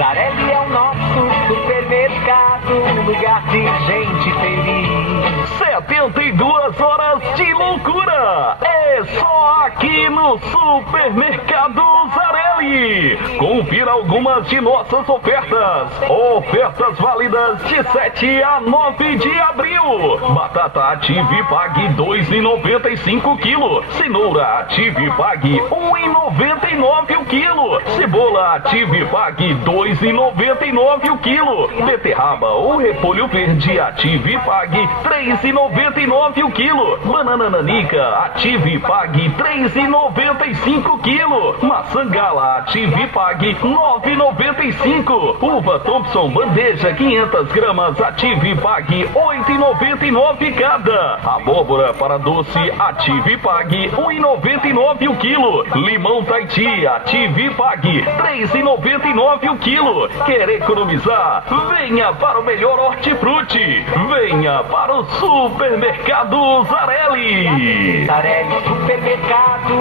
Zarelli é o nosso supermercado, lugar de gente feliz. 72 horas de loucura! É só aqui no Supermercado Zarelli! Confira algumas de nossas ofertas. Ofertas válidas de 7 a 9 de abril. Batata Ative Pague 2,95 kg. Cenoura Ative Pague 1,99 o quilo. Cebola Ative Pague 2,99 o quilo. Beterraba ou repolho verde Ative Pague 3,99 o quilo. Banana nanica Ative Pague 3,95 quilo. Maçã gala Ative Pague 9,95. Uva Thompson bandeja 500 gramas Ative Pague 8,99 cada. Abóbora para doce Ative Pague 1,99 o quilo. Limão Tahiti Ative Pague 3,99 o quilo. Quer economizar? Venha para o melhor hortifruti. Venha para o Supermercado Zarelli. Zarelli Supermercado,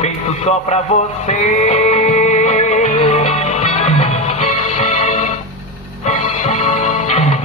feito só pra você.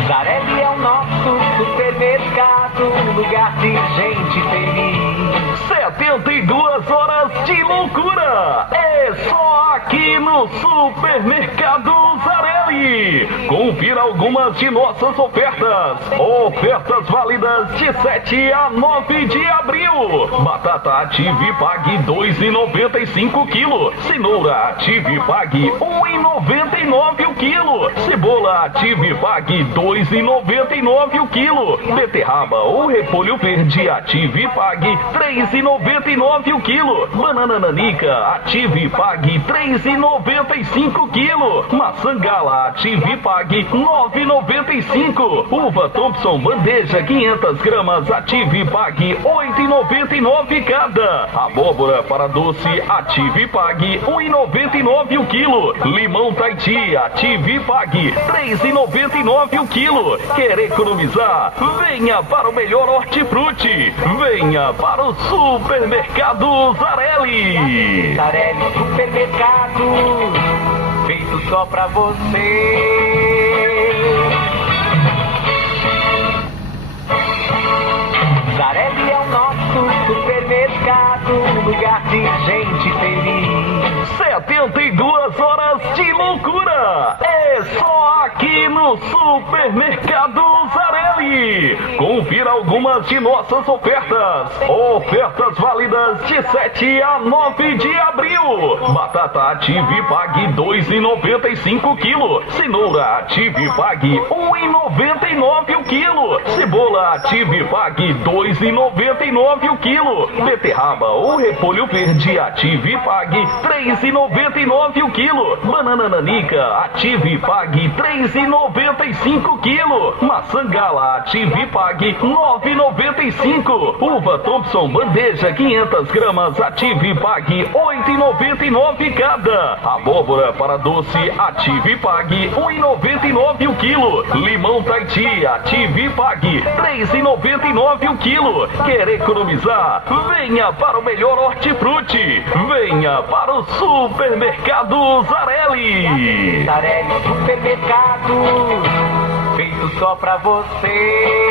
Zarelli é o nosso supermercado, lugar de gente feliz. 72 horas de loucura! É só aqui no Supermercado Zarelli! Confira algumas de nossas ofertas. Ofertas válidas de 7 a 9 de abril. Batata Ative Pague 2,95 kg. Cenoura Ative Pague 1,99 o quilo. Cebola Ative Pague 2,99 o quilo. Beterraba ou repolho verde Ative Pague 3,99 o quilo. Banana nanica Ative Pague 3,95 quilo. Maçã gala Ative Pague 9,95. Uva Thompson bandeja 500 gramas Ative Pague 8,99 cada. Abóbora para doce Ative Pague 1,99 o quilo. Limão Tahiti Ative Pague 3,99 o quilo. Quer economizar? Venha para o melhor hortifruti. Venha para o Supermercado Zarelli. Zarelli Supermercado, feito só pra você. Zarelli é o nosso supermercado, lugar de gente feliz. 72 horas de loucura! É só aqui no Supermercado Zarelli! Confira algumas de nossas ofertas. Ofertas válidas de 7 a 9 de abril. Batata Ative Pague 2,95 kg. Cenoura Ative Pague 1,99 o quilo. Cebola Ative Pague 2,99 o quilo. Beterraba ou repolho verde Ative Pague 3,99 o quilo. Banana nanica Ative Pague 3,95 quilo. Maçã gala Ative Pague 9,95. Uva Thompson bandeja 500 gramas Ative Pague 8,99 cada. Abóbora para doce Ative Pague 1,99 o quilo. Limão Tahiti Ative Pague 3,99 o quilo. Quer economizar? Venha para o melhor hortifruti. Venha para o Supermercado Zarelli. Zarelli Supermercado, feito só pra você.